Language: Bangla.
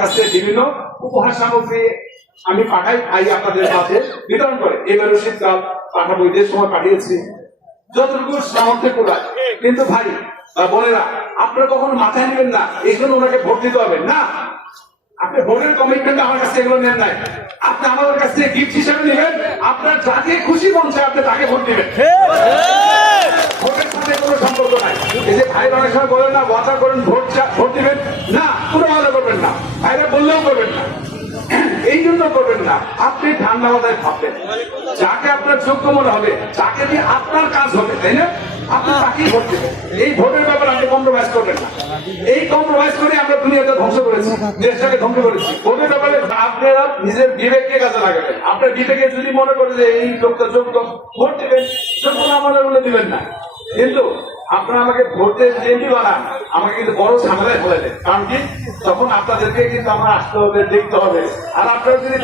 কাছ বিভিন্ন উপহার সামগ্রী আমি পাঠাই ভাই আপনাদের কাছে বিতরণ করে। এবারে শীতকাল পাঠাবো ঈদের সময় পাঠিয়েছি যতটুকু সামর্থ্য কোথায় কিন্তু ভাই বোনেরা আপনারা কখনো মাথায় নেবেন না এই জন্য ওনাকে ভোট দিতে হবে। না আপনি ভোটের কমিটমেন্ট আমার কাছ এগুলো নেন নাই। আপনি আমাদের কাছ থেকে গিফট হিসাবে নেবেন আপনার যাকে খুশি মন চায় আপনি তাকে ভোট দিবেন। ভোটের সাথে কোনো সম্পর্ক নাই। এই যে ভাইরা অনেক সময় বলেন না ওয়াদা করেন ভোট ভোট দিবেন? না কোনো ওয়াদা করবেন না ভাইরা বললেও করবেন না। এই জন্য করবেন না। আপনি ঠান্ডা মাথায় ভাববেন। যাকে আপনার যোগ্য মনে হবে যাকে দিয়ে আপনার কাজ হবে, তাই না? করবেন না। এই কম্প্রোমাইজ করে আমরা দুনিয়াতে ধ্বংস করেছি, দেশটাকে ধ্বংস করেছি। ভোটের ব্যাপারে আপনারা নিজের বিবেককে কাজে লাগাবেন। আপনার বিবেকে যদি মনে করে যে এই লোকটা যোগ্য, ভোট দেবেন। যোগ্য না মনে করলে দিবেন না। কিন্তু আপনারা আমাকে ভোটের জেন্টি বানান, আমাকে কিন্তু বড় ঝামেলায় ফেলে দেন। কারণ কি? তখন আপনাদেরকে কিন্তু আমরা আসতে হবে, দেখতে হবে। আর আপনারা যদি